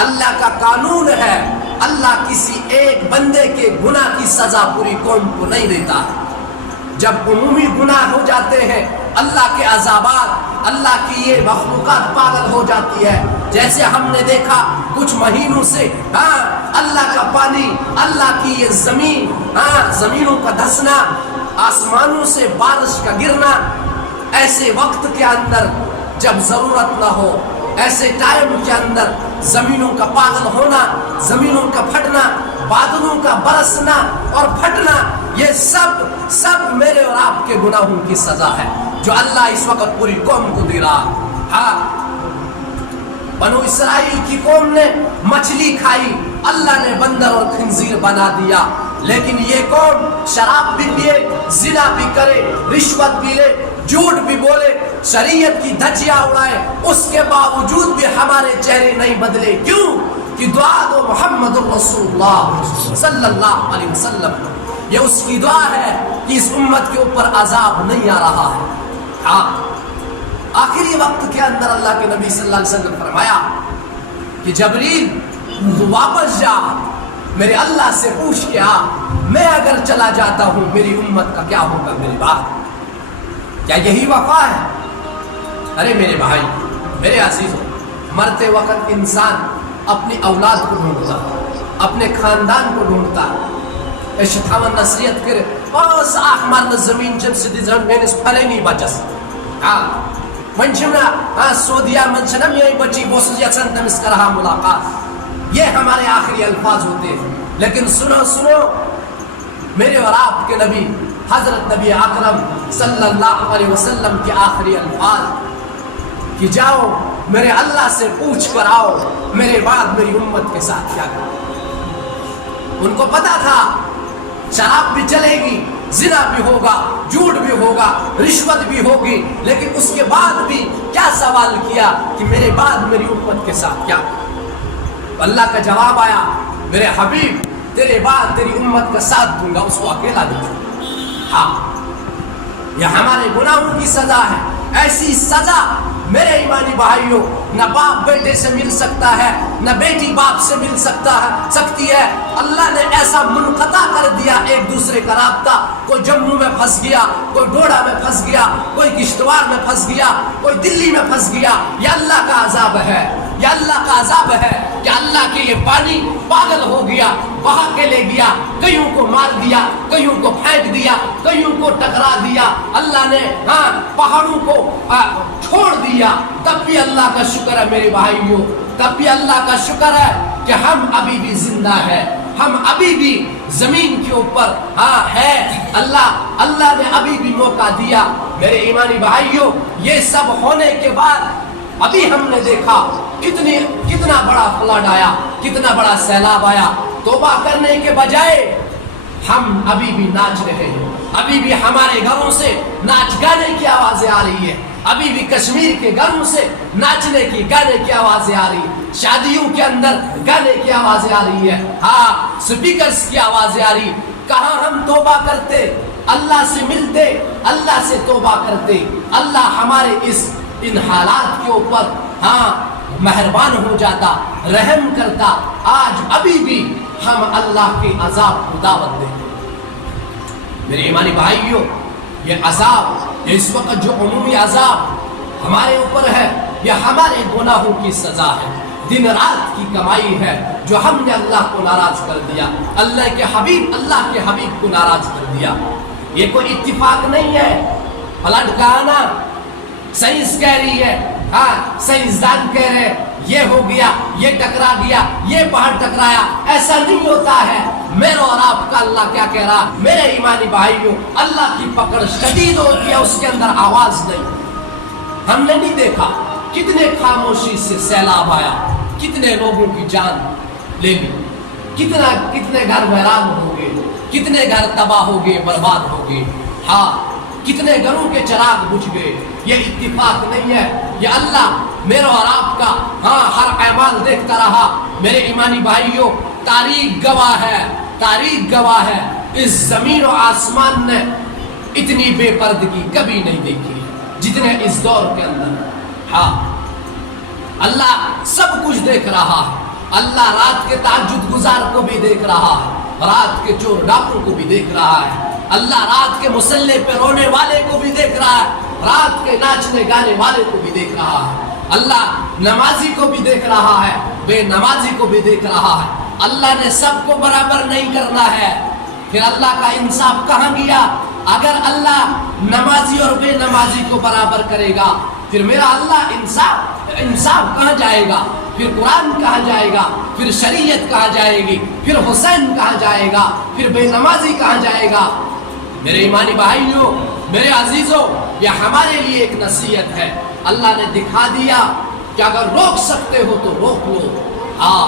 اللہ کا قانون ہے، اللہ کسی ایک بندے کے گناہ کی سزا پوری قوم کو نہیں دیتا ہے۔ جب عمومی گناہ ہو جاتے ہیں، اللہ کے عذابات، اللہ کی یہ مخلوقات پاگل ہو جاتی ہے۔ جیسے ہم نے دیکھا کچھ مہینوں سے اللہ کا پانی، اللہ کی یہ زمین، زمینوں کا دھسنا، آسمانوں سے بارش کا گرنا، ایسے وقت کے اندر جب ضرورت نہ ہو، ایسے ٹائم کے اندر زمینوں کا پاگل ہونا، زمینوں کا پھٹنا، بادلوں کا برسنا اور پھٹنا، یہ سب میرے اور آپ کے گناہوں کی سزا ہے جو اللہ اس وقت پوری قوم کو دے رہا ہے۔ بنو اسرائیل کی قوم نے مچھلی کھائی، اللہ نے بندر اور خنزیر بنا دیا، لیکن یہ قوم شراب بھی پیے، زنا بھی کرے، رشوت بھی لے، جھوٹ بھی بولے، شریعت کی دھجیاں اڑائے، اس کے باوجود بھی ہمارے چہرے نہیں بدلے۔ کیوں؟ کہ دعا دو محمد رسول اللہ صلی اللہ علیہ وسلم، یہ اس کی دعا ہے کہ اس امت کے اوپر عذاب نہیں آ رہا ہے۔ آخری وقت کے اندر اللہ کے نبی صلی اللہ علیہ وسلم فرمایا کہ جبریل تو واپس جا، میرے اللہ سے پوچھ کے آ، میں اگر چلا جاتا ہوں میری امت کا کیا ہوگا میری بات؟ کیا یہی وفا ہے؟ ارے میرے بھائی، میرے عزیزوں، مرتے وقت انسان اپنی اولاد کو ڈھونڈتا، اپنے خاندان کو ڈھونڈتا، اشتھاون نصیحت کرے پاس آخ مارن زمین جب سدی زن مینس پھلے نہیں بچس منشنا سعودیہ منشنا میں بچی بوسز یسن تمس کرہا ملاقات، یہ ہمارے آخری الفاظ ہوتے ہیں۔ لیکن سنو میرے اور آپ کے نبی حضرت نبی اکرم صلی اللہ علیہ وسلم کے آخری الفاظ کہ جاؤ میرے اللہ سے پوچھ کر آؤ میرے بعد میری امت کے ساتھ کیا کرو۔ ان کو پتا تھا شراب بھی چلے گی، زنا بھی ہوگا، جھوٹ بھی ہوگا، رشوت بھی ہوگی، لیکن اس کے بعد بھی کیا سوال کیا کہ میرے بعد میری امت کے ساتھ کیا؟ اللہ کا جواب آیا، میرے حبیب تیرے بعد تیری امت کا ساتھ دوں گا، اس کو اکیلا دوں گا۔ ہاں، یہ ہمارے گناہوں کی سزا ہے۔ ایسی سزا میرے ایمانی بھائیوں نہ باپ بیٹے سے مل سکتا ہے، نہ بیٹی باپ سے مل سکتی ہے۔ اللہ نے ایسا منقطع کر دیا ایک دوسرے کا رابطہ، کوئی جموں میں پھنس گیا، کوئی ڈوڈا میں پھنس گیا، کوئی کشتواڑ میں پھنس گیا، کوئی دلی میں پھنس گیا۔ یہ اللہ کا عذاب ہے، یہ اللہ کا عذاب ہے کہ اللہ کے یہ پانی پاگل ہو گیا، بہا کے لے گیا، کئیوں کو مار دیا، کئیوں کو پھینک دیا، کئیوں کو ٹکرا دیا، اللہ نے پہاڑوں کو چھوڑ دیا۔ تب بھی اللہ کا شکر ہے میرے بھائیوں، تب بھی اللہ کا شکر ہے کہ ہم ابھی بھی زندہ ہیں، ہم ابھی بھی زمین کے اوپر ہے۔ اللہ نے ابھی بھی موقع دیا۔ میرے ایمانی بھائیوں، یہ سب ہونے کے بعد ابھی ہم نے دیکھا کتنا بڑا فلڈ آیا، کتنا بڑا سیلاب آیا۔ توبہ کرنے کے بجائے ہم ابھی بھی ناچ رہے ہیں، ابھی بھی ہمارے گھروں سے ناچ گانے کی آوازیں آ رہی ہیں، ابھی بھی کشمیر کے گھروں سے ناچنے کی گانے کی آوازیں آ رہی ہیں، شادیوں کے اندر گانے کی آوازیں آ رہی ہیں، سپیکرز کی آوازیں آ رہی۔ کہاں ہم توبہ کرتے، اللہ سے ملتے، اللہ سے توبہ کرتے، اللہ ہمارے ان حالات کے اوپر مہربان ہو جاتا، رحم کرتا۔ آج ابھی بھی ہم اللہ کے عذاب کو دعوت دیتے۔ میرے ایمانی بھائیوں، یہ عذاب، یہ اس وقت جو عمومی عذاب ہمارے اوپر ہے، یہ ہمارے گناہوں کی سزا ہے، دن رات کی کمائی ہے جو ہم نے اللہ کو ناراض کر دیا، اللہ کے حبیب کو ناراض کر دیا۔ یہ کوئی اتفاق نہیں ہے، فلڈ کا آنا سائنس کہہ رہی ہے، سائنسدان کہہ رہے یہ ہو گیا، یہ ٹکرا گیا، یہ پہاڑ ٹکرایا، ایسا نہیں ہوتا ہے۔ میرا اور آپ کا اللہ کیا کہہ رہا؟ میرے ایمانی بھائیوں، اللہ کی پکڑ شدید ہوتی ہے، اس کے اندر آواز نہیں۔ ہم نے نہیں دیکھا کتنے خاموشی سے سیلاب آیا، کتنے لوگوں کی جان لے لی، کتنے گھر ویران ہو گئے، کتنے گھر تباہ ہو گئے، برباد ہو گئے، کتنے گھروں کے چراغ بجھ گئے۔ یہ اتفاق نہیں ہے، یہ اللہ میرا اور آپ کا ہر اعمال دیکھتا رہا۔ میرے ایمانی بھائیوں، تاریخ گواہ ہے، اس زمین و آسمان نے اتنی بے پردگی کبھی نہیں دیکھی جتنے اس دور کے اندر۔ اللہ سب کچھ دیکھ رہا ہے، اللہ رات کے تہجد گزار کو بھی دیکھ رہا ہے، رات کے چور ڈاکو کو بھی دیکھ رہا ہے، اللہ رات کے مصلی پہ رونے والے کو بھی دیکھ رہا ہے، رات کے ناچنے گانے والے کو بھی دیکھ رہا ہے، اللہ نمازی کو بھی دیکھ رہا ہے، بے نمازی کو بھی دیکھ رہا ہے۔ اللہ نے سب کو برابر نہیں کرنا ہے، پھر اللہ کا انصاف کہاں گیا؟ اگر اللہ نمازی اور بے نمازی کو برابر کرے گا پھر میرا اللہ انصاف کہاں جائے گا؟ پھر قرآن کہاں جائے گا؟ پھر شریعت کہاں جائے گی؟ پھر حسین کہاں جائے گا؟ پھر بے نمازی کہاں جائے گا؟ میرے ایمانی بھائیوں، میرے عزیزوں، یہ ہمارے لیے ایک نصیحت ہے۔ اللہ نے دکھا دیا کہ اگر روک سکتے ہو تو روک لو۔ ہاں،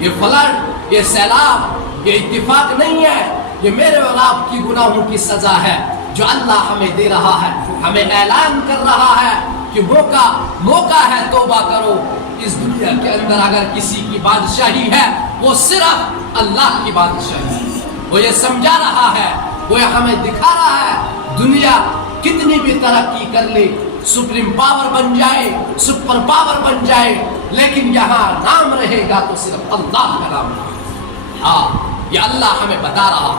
یہ فلڈ، یہ سیلاب، یہ اتفاق نہیں ہے، یہ میرے اور آپ کی گناہوں کی سزا ہے جو اللہ ہمیں دے رہا ہے، ہمیں اعلان کر رہا ہے کہ موقع ہے، توبہ کرو۔ اس دنیا کے اندر اگر کسی کی بادشاہی ہے وہ صرف اللہ کی بادشاہی ہے۔ وہ یہ سمجھا رہا ہے، وہ ہمیں دکھا رہا ہے، دنیا کتنی بھی ترقی کر لے، سپریم پاور بن جائے، سپر پاور بن جائے، لیکن یہاں نام رہے گا تو صرف اللہ کا نام رہے گا۔ ہاں، یہ اللہ ہمیں بتا رہا،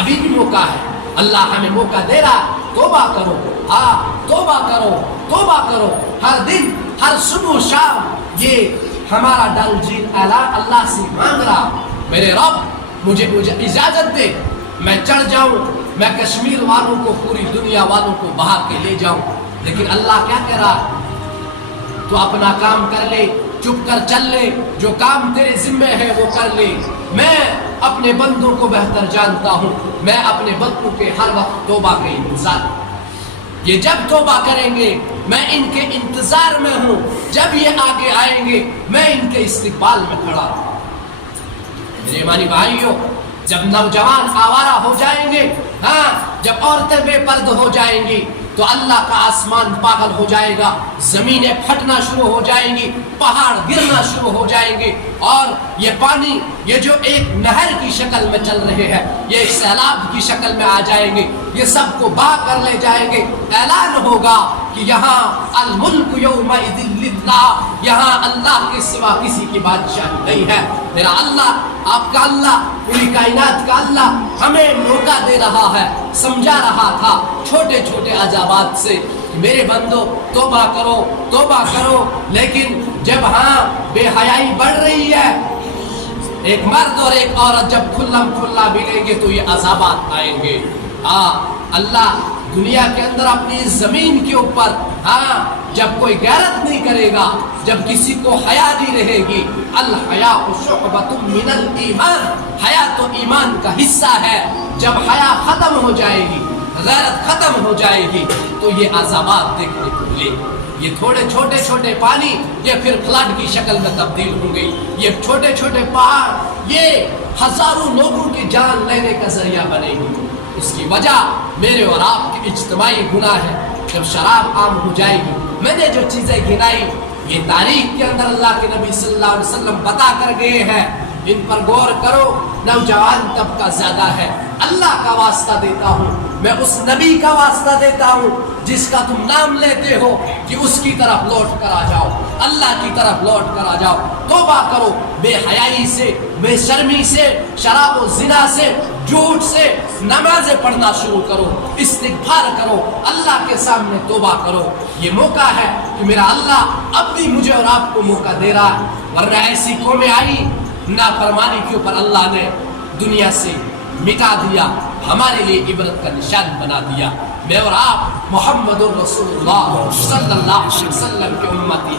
ابھی بھی موقع ہے، اللہ ہمیں موقع دے رہا، توبہ کرو۔ ہاں، توبہ کرو، توبہ کرو، ہر دن، ہر صبح شام یہ ہمارا دل اللہ سے مانگ رہا، میرے رب مجھے اجازت دے، میں چڑھ جاؤں، میں کشمیر والوں کو، پوری دنیا والوں کو بہا کے لے جاؤں۔ لیکن اللہ کیا کہہ رہا؟ تو اپنا کام کر لے، چپ کر چل لے، جو کام تیرے ذمہ ہے وہ کر لے۔ میں اپنے بندوں کو بہتر جانتا ہوں، میں اپنے بندوں کے ہر وقت توبہ کے انتظار، یہ جب توبہ کریں گے میں ان کے انتظار میں ہوں، جب یہ آگے آئیں گے میں ان کے استقبال میں کھڑا ہوں۔ میرے ایمانی بھائیوں، جب نوجوان آوارہ ہو جائیں گے، ہاں، جب عورتیں بے پرد ہو جائیں گی تو اللہ کا آسمان پاگل ہو جائے گا، زمینیں پھٹنا شروع ہو جائیں گی، پہاڑ گرنا شروع ہو جائیں گے، اور یہ پانی، یہ جو ایک نہر کی شکل میں چل رہے ہیں، یہ ایک سیلاب کی شکل میں آ جائیں گے، یہ سب کو بہا کر لے جائیں گے۔ اعلان ہوگا کہ یہاں الملک یومئذ للہ، یہاں اللہ کے سوا کسی کی بادشاہی نہیں ہے۔ میرا اللہ، آپ کا اللہ، پوری کائنات کا اللہ ہمیں موقع دے رہا ہے، سمجھا رہا تھا چھوٹے چھوٹے عذابات سے کہ میرے بندو توبہ کرو، توبہ کرو۔ لیکن جب بے حیائی بڑھ رہی ہے، ایک مرد اور ایک عورت جب کھلم کھلا ملیں گے تو یہ عذابات آئیں گے۔ اللہ دنیا کے اندر اپنی زمین کے اوپر جب کوئی غیرت نہیں کرے گا، جب کسی کو حیا نہیں رہے گی، الحیاء شعبۃ من الایمان، حیا تو ایمان کا حصہ ہے۔ جب حیا ختم ہو جائے گی، غیرت ختم ہو جائے گی تو یہ عذابات دیکھنے کو ملے۔ یہ تھوڑے چھوٹے چھوٹے پانی یہ پھر فلڈ کی شکل میں تبدیل ہوں گے، یہ چھوٹے چھوٹے پہاڑ یہ ہزاروں لوگوں کی جان لینے کا ذریعہ بنے گی۔ اس کی وجہ میرے اور آپ کے اجتماعی گناہ ہے۔ جب شراب عام ہو جائے گی، میں نے جو چیزیں گنائی یہ تاریخ کے اندر اللہ کے نبی صلی اللہ علیہ وسلم بتا کر گئے ہیں، ان پر غور کرو۔ نوجوان طبقہ زیادہ ہے، اللہ کا واسطہ دیتا ہوں، میں اس نبی کا واسطہ دیتا ہوں جس کا تم نام لیتے ہو کہ اس کی طرف لوٹ کر آ جاؤ، اللہ کی طرف لوٹ کر آ جاؤ، توبہ کرو، بے حیائی سے، بے شرمی سے، شراب و زنا سے، جھوٹ سے نمازیں پڑھنا شروع کرو، استغفار کرو، اللہ کے سامنے توبہ کرو۔ یہ موقع ہے کہ میرا اللہ اب بھی مجھے اور آپ کو موقع دے رہا ہے، ورنہ ایسی قومیں آئی نافرمانی کے اوپر اللہ نے دنیا سے مٹا دیا، ہمارے لیے عبرت کا نشان بنا دیا۔ میں اور آپ محمد الرسول اللہ صلی اللہ علیہ وسلم کے امتی ہیں۔